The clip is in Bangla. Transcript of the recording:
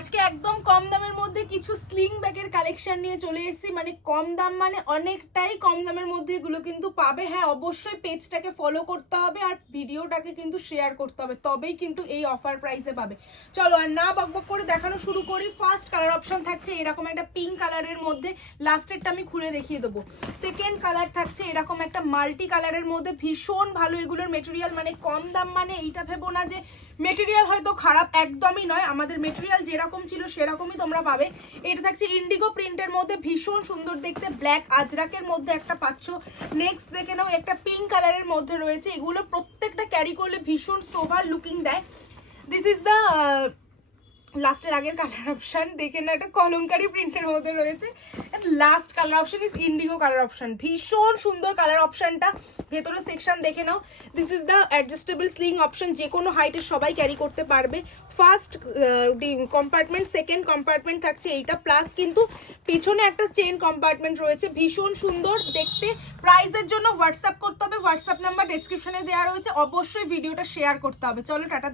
আজকে একদম কম দামের মধ্যে কিছু স্লিং ব্যাগের কালেকশন নিয়ে চলে এসেছি। মানে কম দাম মানে অনেকটাই কম দামের মধ্যে এগুলো কিন্তু পাবে। হ্যাঁ, অবশ্যই পেজটাকে ফলো করতে হবে আর ভিডিওটাকে কিন্তু শেয়ার করতে হবে, তবেই কিন্তু এই অফার প্রাইসে পাবে। চলো আর না বকবক করে দেখানো শুরু করি। ফার্স্ট কালার অপশন থাকছে এরকম একটা পিঙ্ক কালারের মধ্যে, লাস্টেরটা আমি খুলে দেখিয়ে দেবো। সেকেন্ড কালার থাকছে এরকম একটা মাল্টি কালারের মধ্যে, ভীষণ ভালো এগুলোর মেটেরিয়াল। মানে কম দাম মানে এইটা ভেবো না যে মেটেরিয়াল হয়তো খারাপ, একদমই নয়। আমাদের মেটেরিয়াল যেরকম ছিল সেরকমই তোমরা পাবে। এটা থাকছে ইন্ডিগো প্রিন্টের মধ্যে, ভীষণ সুন্দর দেখতে, ব্ল্যাক আজরাকের মধ্যে একটা পাচ্ছ। নেক্সট দেখে নাও একটা পিঙ্ক কালারের মধ্যে রয়েছে। এগুলো প্রত্যেকটা ক্যারি করলে ভীষণ সোভার লুকিং দেয়। দিস ইজ দ্য লাস্টের আগের কালার অপশন, দেখে না একটা কলমকারি প্রিন্টের মধ্যে রয়েছে। Last colour option is indigo colour option, ভীষণ সুন্দর কালার অপশনটা। ভেতরের সেকশন দেখে নাও। This is the adjustable sling option, যে কোনো হাইটের সবাই ক্যারি করতে পারবে। ফার্স্ট কম্পার্টমেন্ট, সেকেন্ড কম্পার্টমেন্ট থাকছে এইটা, প্লাস কিন্তু পিছনে একটা চেন কম্পার্টমেন্ট রয়েছে। ভীষণ সুন্দর দেখতে। প্রাইসের জন্য হোয়াটসঅ্যাপ করতে হবে, হোয়াটসঅ্যাপ নাম্বার ডেসক্রিপশনে দেওয়া রয়েছে। অবশ্যই ভিডিওটা শেয়ার করতে হবে। চলো টাটা।